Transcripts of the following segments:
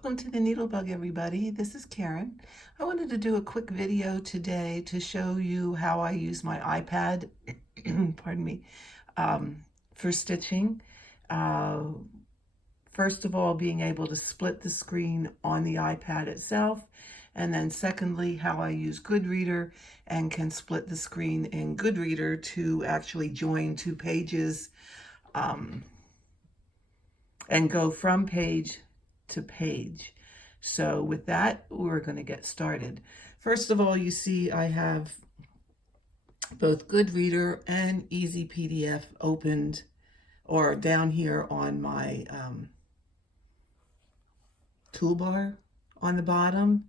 Welcome to the Needlebug, everybody. This is Karen. I wanted to do a quick video today to show you how I use my iPad, pardon me, for stitching. Uh, First of all, being able to split the screen on the iPad itself, and then secondly, how I use GoodReader and can split the screen in GoodReader to actually join two pages and go from page to page. So with that, we're going to get started. First of all, you see I have both GoodReader and Easy PDF opened or down here on my toolbar on the bottom.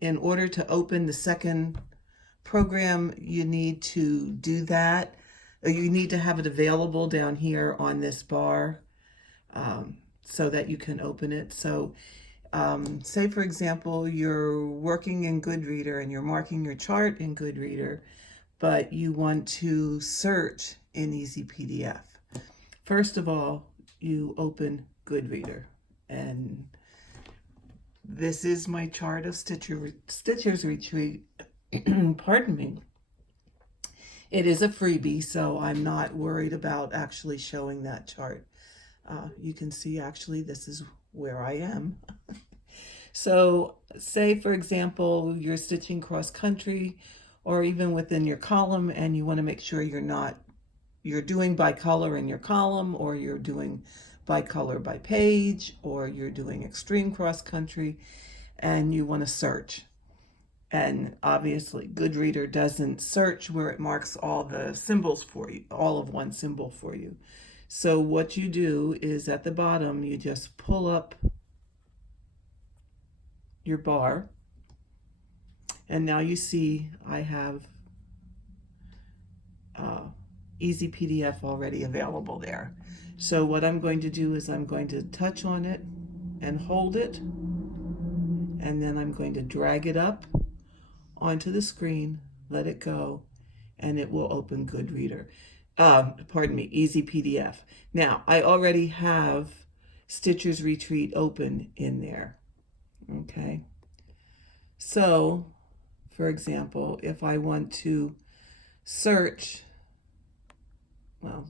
In order to open the second program, you need to do that. You need to have it available down here on this bar so that you can open it. So say, for example, you're working in GoodReader and you're marking your chart in GoodReader, but you want to search in Easy PDF. First of all, you open GoodReader, and this is my chart of Stitcher's Retreat. Pardon me. It is a freebie, so I'm not worried about actually showing that chart. You can see actually this is where I am. So say, for example, you're stitching cross country or even within your column, and you want to make sure you're doing by color in your column, or you're doing by color by page, or you're doing extreme cross country, and you want to search. And obviously GoodReader doesn't search where it marks all the symbols for you, all of one symbol for you. So what you do is at the bottom, you just pull up your bar, and now you see I have Easy PDF already available there. So what I'm going to do is I'm going to touch on it and hold it, and then I'm going to drag it up onto the screen, let it go, and it will open GoodReader. Pardon me, Easy PDF. Now, I already have Stitcher's Retreat open in there, okay? So, for example, if I want to search, well,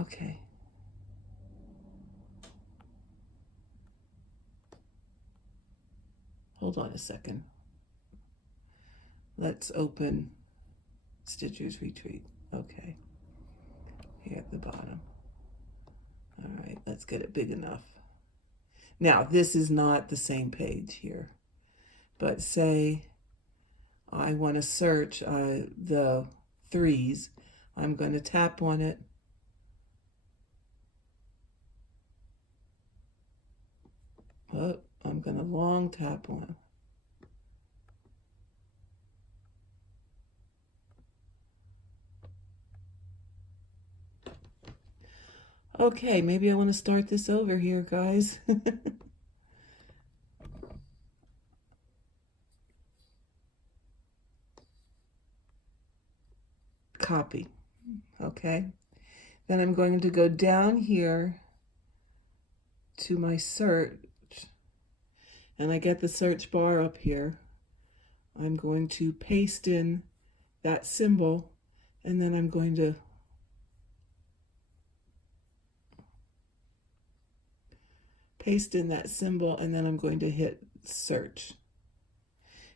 okay. Hold on a second. Let's open Stitcher's Retreat. Okay, here at the bottom. All right, let's get it big enough. Now, this is not the same page here, but say I want to search the threes. I'm going to tap on it. Oh, I'm going to long tap on it. Okay, maybe I want to start this over here, guys. Copy. Okay. Then I'm going to go down here to my search, and I get the search bar up here. I'm going to paste in that symbol, and then I'm going to paste in that symbol, and then I'm going to hit search.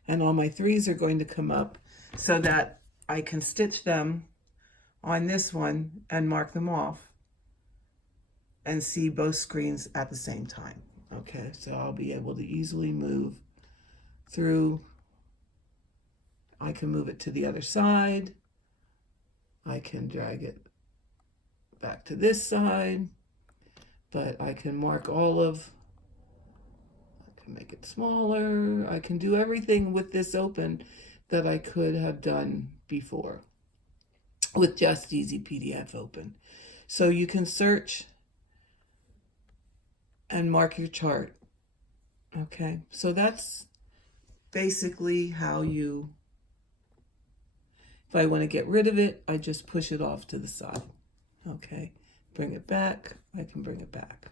And all my threes are going to come up so that I can stitch them on this one and mark them off and see both screens at the same time. Okay, so I'll be able to easily move through. I can move it to the other side. I can drag it back to this side, but I can mark all of, I can make it smaller. I can do everything with this open that I could have done before with just Easy PDF open. So you can search and mark your chart. Okay, so that's basically how you If I want to get rid of it, I just push it off to the side. Okay, bring it back. I can bring it back.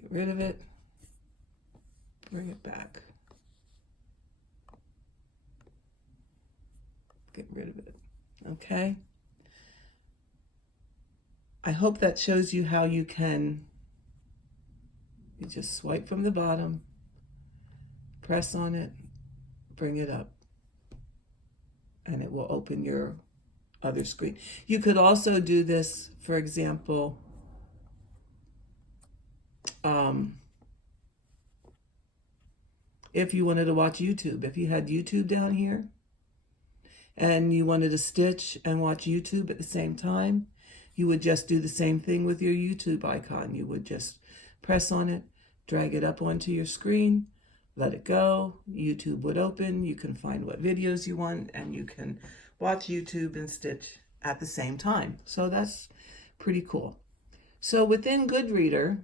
Get rid of it. Bring it back. Get rid of it. Okay. I hope that shows you how you just swipe from the bottom, press on it, bring it up, and it will open your other screen. You could also do this, for example, if you wanted to watch YouTube. If you had YouTube down here and you wanted to stitch and watch YouTube at the same time, you would just do the same thing with your YouTube icon. You would just press on it, drag it up onto your screen, let it go. YouTube would open. You can find what videos you want, and you can watch YouTube and stitch at the same time. So that's pretty cool. So within GoodReader,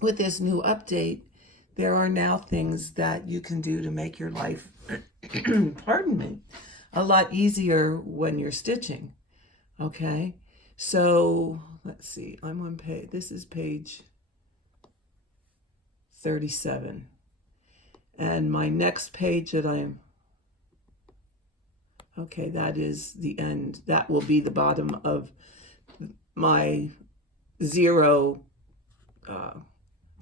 with this new update, there are now things that you can do to make your life, pardon me, a lot easier when you're stitching. Okay, so let's see, I'm on page, this is page 37. And my next page that okay, that is the end. That will be the bottom of my 0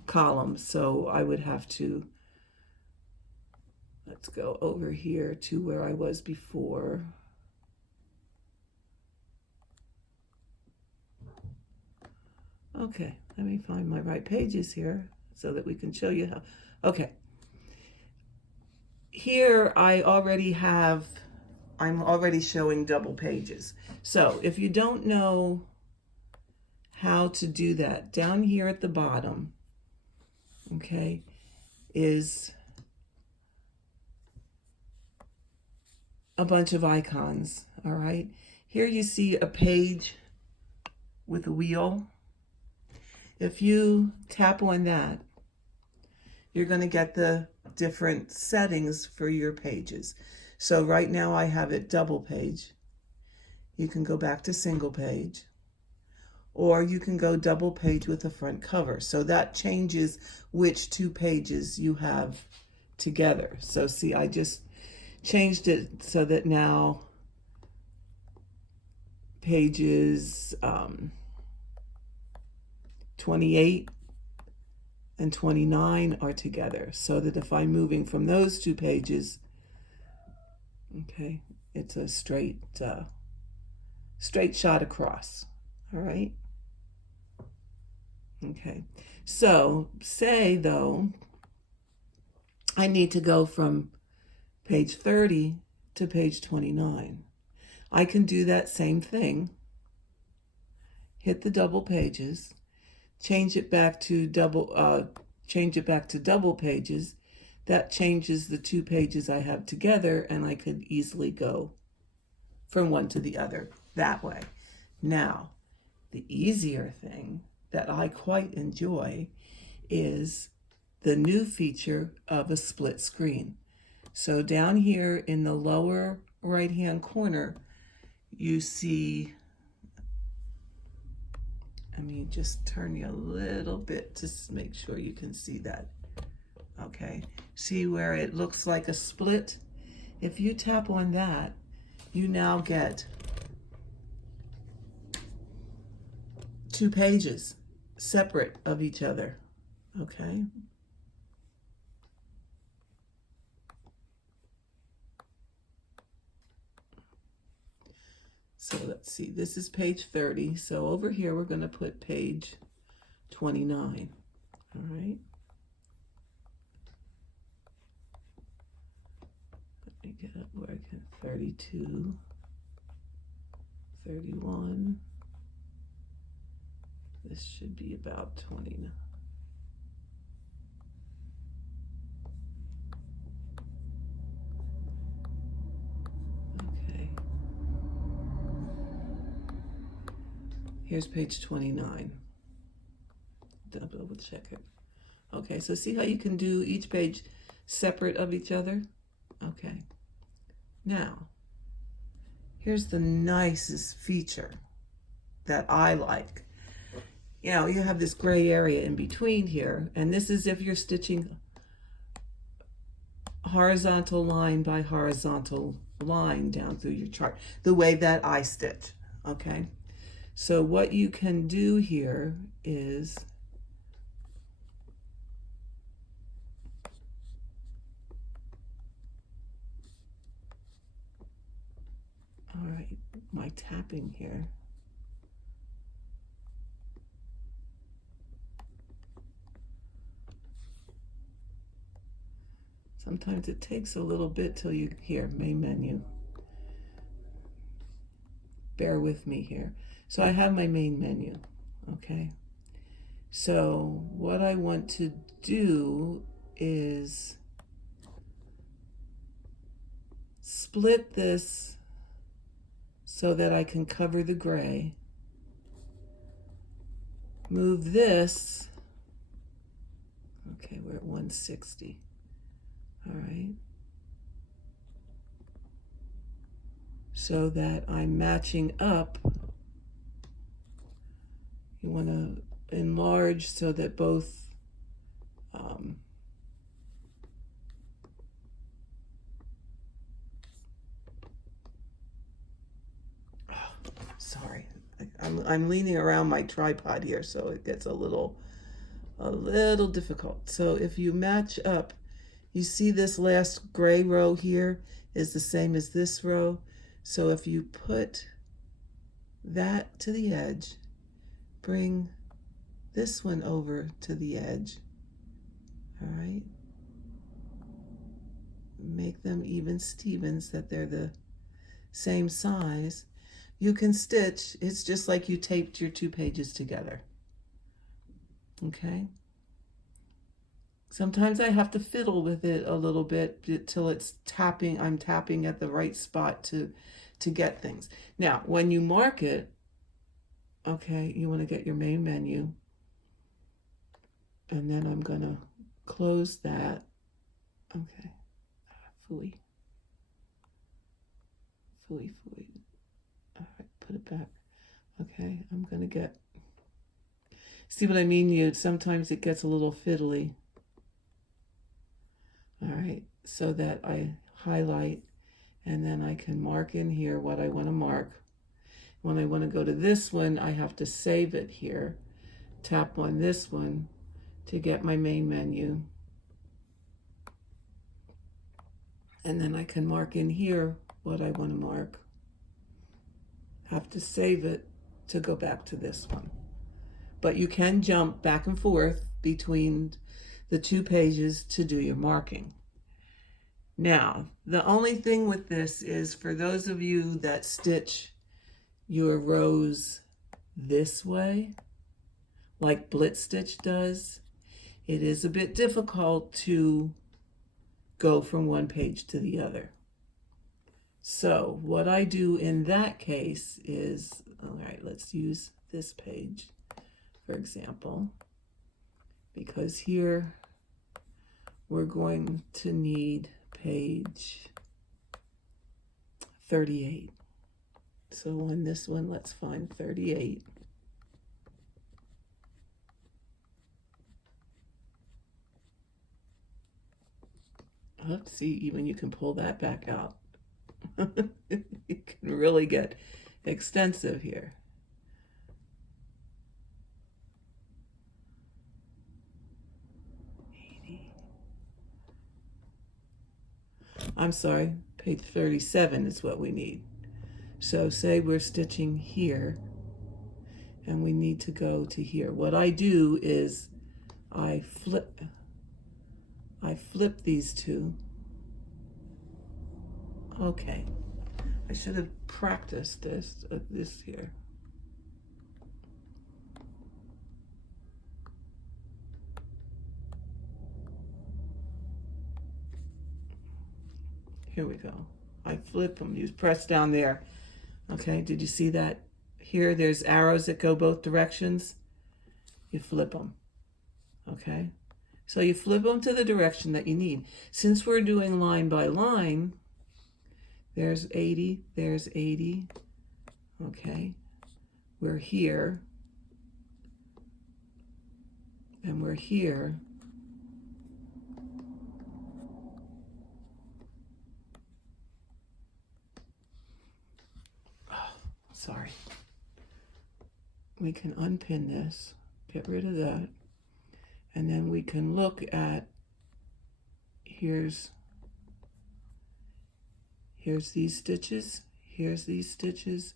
column. So I would have to, let's go over here to where I was before. Okay, let me find my right pages here so that we can show you how. Okay. Here I already have, I'm already showing double pages. So if you don't know how to do that, down here at the bottom, okay, is a bunch of icons, all right? Here you see a page with a wheel. If you tap on that, you're going to get the different settings for your pages. So right now I have it double page. You can go back to single page, or you can go double page with a front cover. So that changes which 2 pages you have together. So see, I just changed it so that now pages 28 and 29 are together, so that if I'm moving from those 2 pages, okay, it's a straight shot across. All right. Okay. So say though, I need to go from page 30 to page 29. I can do that same thing. Hit the double pages, change it back to double pages. That changes the 2 pages I have together, and I could easily go from one to the other that way. Now, the easier thing that I quite enjoy is the new feature of a split screen. So down here in the lower right-hand corner, you see, let me just turn you a little bit to make sure you can see that. Okay, see where it looks like a split? If you tap on that, you now get 2 pages separate of each other. Okay. So let's see, this is page 30. So over here, we're going to put page 29. All right. Let me get up where I can. 32, 31. This should be about 29. Okay. Here's page 29. Double check it. Okay, so see how you can do each page separate of each other? Okay. Now, Here's the nicest feature that I like. You know, you have this gray area in between here, and this is if you're stitching horizontal line by horizontal line down through your chart, the way that I stitch, okay? So what you can do here is all right, my tapping here. Sometimes it takes a little bit till you hear main menu. Bear with me here. So I have my main menu, okay? So what I want to do is split this so that I can cover the gray. Move this, okay, we're at 160. All right. So that I'm matching up. You want to enlarge so that both sorry, I'm leaning around my tripod here, so it gets a little difficult. So if you match up, you see this last gray row here is the same as this row. So if you put that to the edge, bring this one over to the edge, all right? Make them even Stevens, that they're the same size. You can stitch, it's just like you taped your 2 pages together, okay? Sometimes I have to fiddle with it a little bit till it's tapping, I'm tapping at the right spot to get things. Now, when you mark it, okay, you want to get your main menu, and then I'm gonna close that, okay, fooey, all right, put it back, okay, I'm gonna get, see what I mean? Sometimes it gets a little fiddly. All right, so that I highlight, and then I can mark in here what I want to mark. When I want to go to this one, I have to save it here, tap on this one to get my main menu. And then I can mark in here what I want to mark. Have to save it to go back to this one. But you can jump back and forth between the 2 pages to do your marking. Now, the only thing with this is for those of you that stitch your rows this way, like Blitz Stitch does, it is a bit difficult to go from one page to the other. So what I do in that case is, all right, let's use this page, for example, because here we're going to need page 38. So on this one, let's find 38. Oops, see, even you can pull that back out. You can really get extensive here. I'm sorry, page 37 is what we need. So say we're stitching here and we need to go to here. What I do is I flip these 2. Okay, I should have practiced this here. Here we go. I flip them, you press down there. Okay, did you see that? Here, there's arrows that go both directions. You flip them, okay? So you flip them to the direction that you need. Since we're doing line by line, There's 80, there's 80. Okay, we're here, and we're here. Oh, sorry. We can unpin this, get rid of that, and then we can look at, here's these stitches, here's these stitches.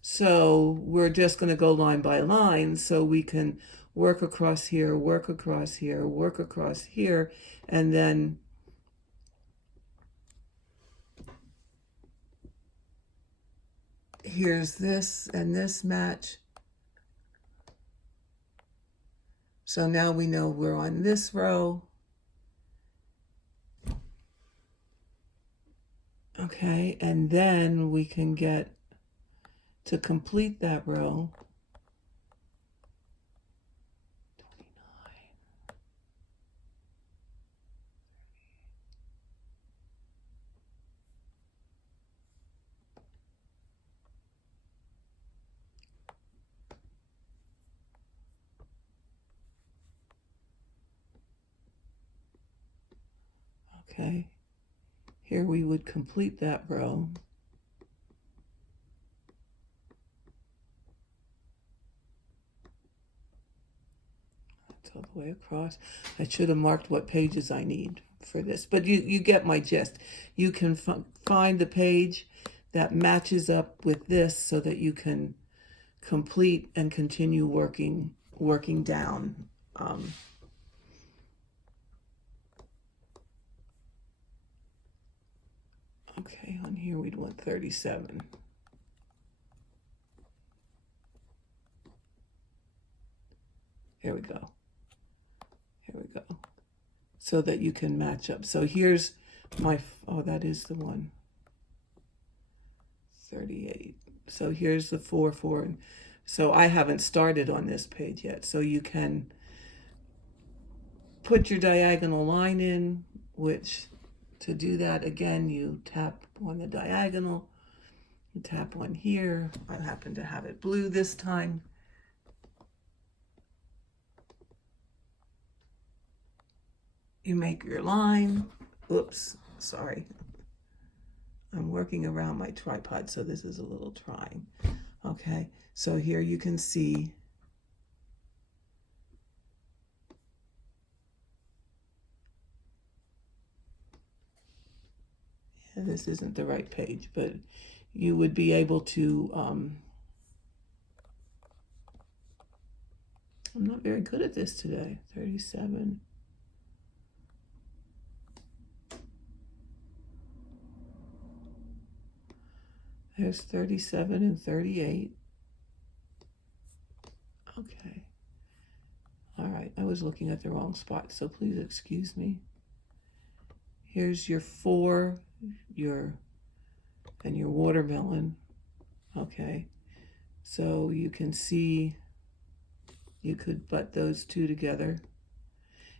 So we're just going to go line by line, so we can work across here, work across here, work across here, and then here's this and this match. So now we know we're on this row. Okay, and then we can get to complete that row. 29. Okay, here we would complete that row. All the way across. I should have marked what pages I need for this, but you get my gist. You can find the page that matches up with this so that you can complete and continue working down. Okay, on here we'd want 37. There we go. Here we go. So that you can match up. So here's my, oh, that is the one. 38. So here's the 4, 4. So I haven't started on this page yet. So you can put your diagonal line in, which to do that, again, you tap on the diagonal. You tap on here. I happen to have it blue this time. You make your line. Oops, sorry. I'm working around my tripod, so this is a little trying. Okay, so here you can see this isn't the right page, but you would be able to, I'm not very good at this today, 37. There's 37 and 38. Okay. All right, I was looking at the wrong spot, so please excuse me. Here's your 4, and your watermelon. Okay. So you can see you could butt those two together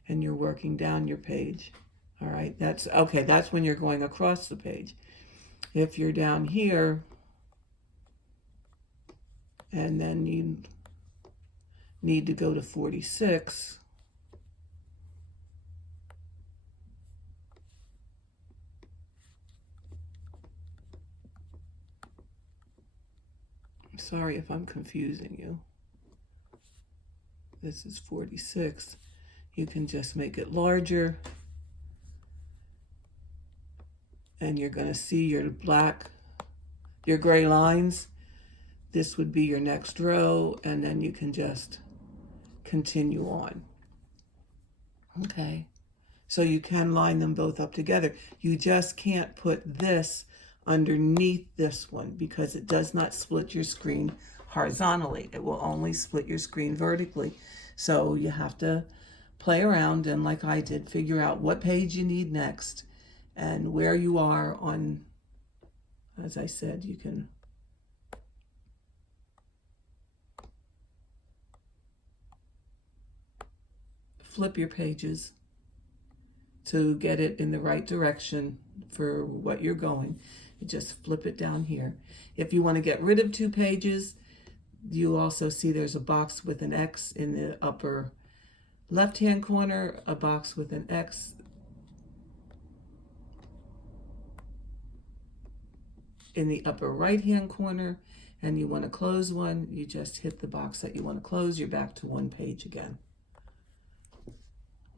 and you're working down your page. All right, that's okay. That's when you're going across the page. If you're down here and then you need to go to 46, I'm sorry if I'm confusing you. This is 46. You can just make it larger. And you're going to see your gray lines. This would be your next row, and then you can just continue on. Okay, so you can line them both up together. You just can't put this underneath this one because it does not split your screen horizontally. It will only split your screen vertically. So you have to play around and, like I did, figure out what page you need next and where you are on. As I said, you can flip your pages to get it in the right direction for what you're going. You just flip it down here. If you want to get rid of 2 pages, you also see there's a box with an X in the upper left-hand corner, a box with an X in the upper right-hand corner, and you want to close one, you just hit the box that you want to close. You're back to 1 page again.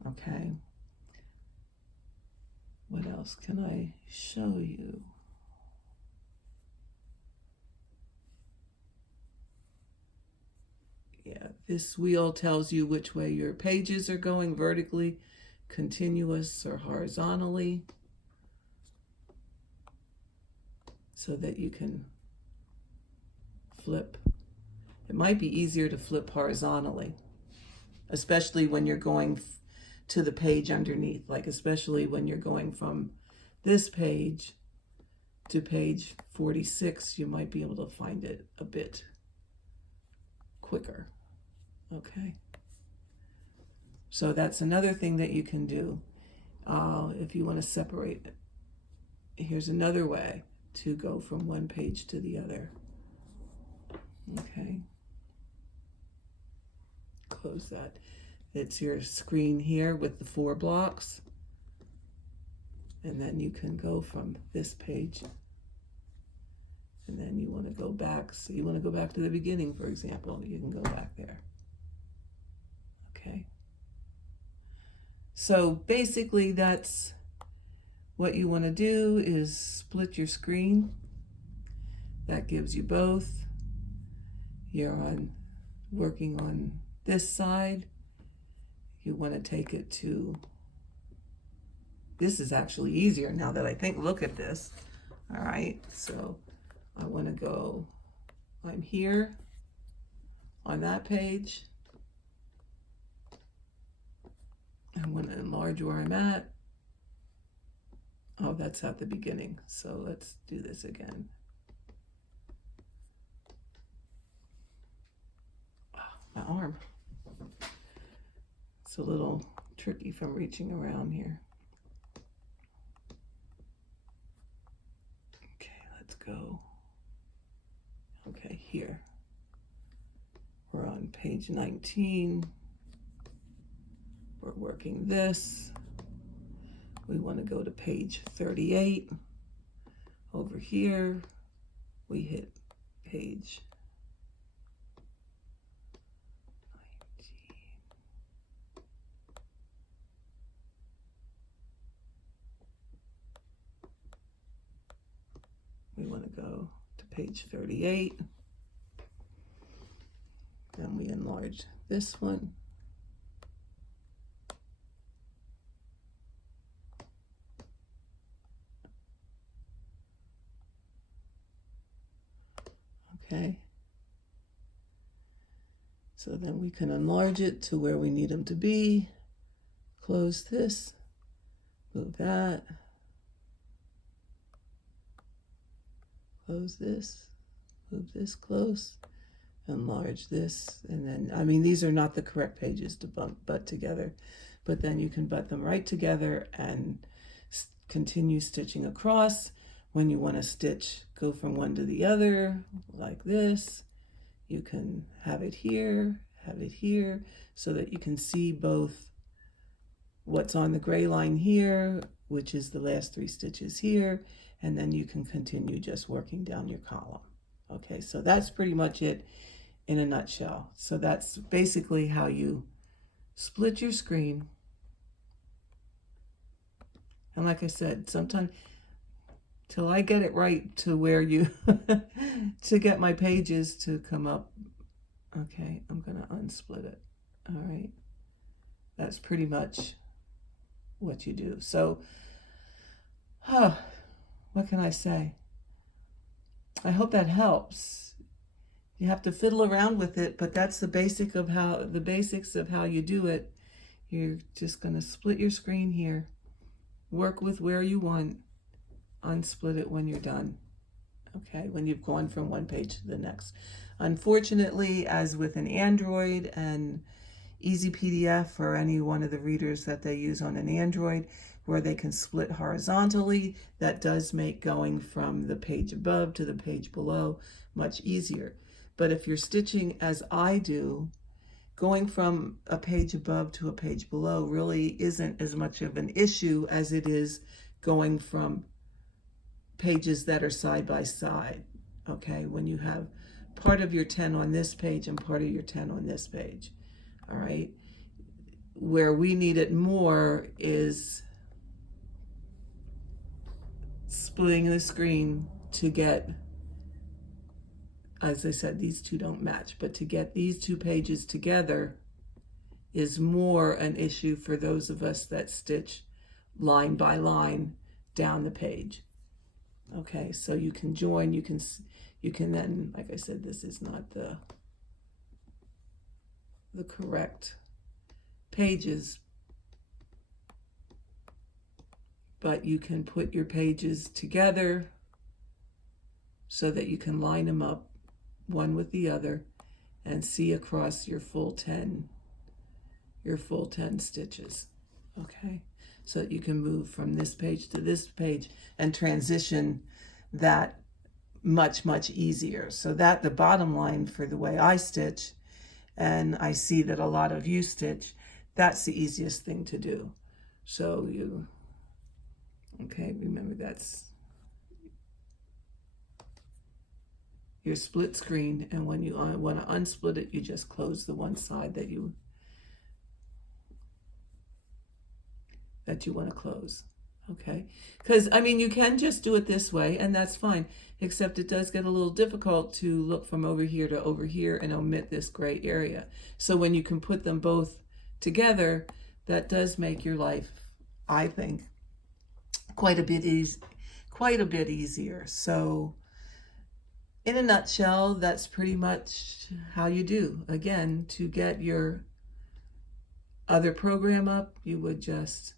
Okay. What else can I show you? Yeah, this wheel tells you which way your pages are going, vertically, continuous, or horizontally, so that you can flip. It might be easier to flip horizontally, especially when you're going to the page underneath, like especially when you're going from this page to page 46, you might be able to find it a bit quicker. Okay, so that's another thing that you can do if you want to separate it. Here's another way to go from one page to the other. Okay, close that. It's your screen here with the 4 blocks, and then you can go from this page, and then you want to go back. So you want to go back to the beginning, for example, you can go back there. Okay, so basically that's what you want to do, is split your screen. That gives you both. You're working on this side. You want to take it to, this is actually easier now that I look at this. All right, so I want to go, I'm here on that page. I want to enlarge where I'm at. Oh, that's at the beginning. So let's do this again. Oh, my arm. It's a little tricky from reaching around here. Okay, let's go. Okay, here. We're on page 19. We're working this. We want to go to page 38. Over here, we hit page 19. We want to go to page 38. Then we enlarge this one. Okay, so then we can enlarge it to where we need them to be. Close this, move that, close this, move this close, enlarge this, and then, I mean, these are not the correct pages to butt together, but then you can butt them right together and continue stitching across. When you want to stitch, go from one to the other, like this. You can have it here, so that you can see both what's on the gray line here, which is the last 3 stitches here, and then you can continue just working down your column. Okay, so that's pretty much it in a nutshell. So that's basically how you split your screen. And like I said, sometimes, till I get it right to where you, to get my pages to come up. Okay, I'm gonna unsplit it. All right, that's pretty much what you do. So, what can I say? I hope that helps. You have to fiddle around with it, but that's the basics of how you do it. You're just gonna split your screen here, work with where you want, unsplit it when you're done. Okay, when you've gone from one page to the next. Unfortunately, as with an Android and Easy PDF or any one of the readers that they use on an Android, where they can split horizontally. That does make going from the page above to the page below much easier. But if you're stitching as I do, going from a page above to a page below really isn't as much of an issue as it is going from pages that are side by side, okay? When you have part of your 10 on this page and part of your 10 on this page, all right? Where we need it more is splitting the screen to get, as I said, these two don't match, but to get these two pages together is more an issue for those of us that stitch line by line down the page. Okay, so you can join, you can then, like I said, this is not the correct pages, but you can put your pages together so that you can line them up one with the other and see across your full 10 stitches. Okay, so that you can move from this page to this page and transition that much easier. So that the bottom line for the way I stitch, and I see that a lot of you stitch, that's the easiest thing to do. So you, okay, remember that's your split screen, and when you want to unsplit it, you just close the one side that you want to close. Okay, because I mean, you can just do it this way and that's fine, except it does get a little difficult to look from over here to over here and omit this gray area. So when you can put them both together, that does make your life, I think, quite a bit easier. So in a nutshell, that's pretty much how you do. Again, to get your other program up, you would just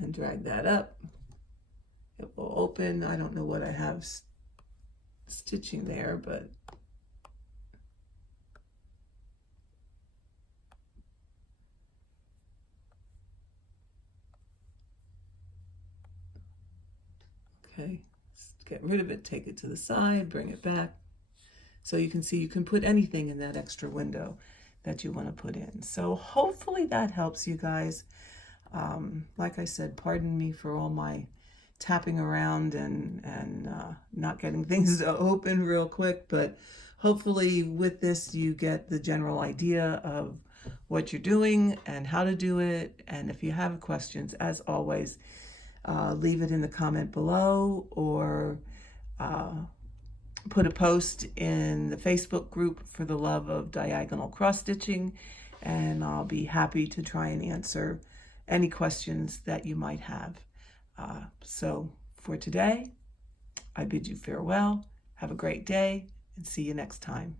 and drag that up. It will open. I don't know what I have stitching there, but okay, get rid of it, take it to the side, bring it back. So you can see you can put anything in that extra window that you want to put in. So hopefully that helps you guys. Like I said, pardon me for all my tapping around and not getting things to open real quick, but hopefully with this you get the general idea of what you're doing and how to do it. And if you have questions, as always, leave it in the comment below, or put a post in the Facebook group for the love of diagonal cross stitching, and I'll be happy to try and answer any questions that you might have. So for today, I bid you farewell. Have a great day and see you next time.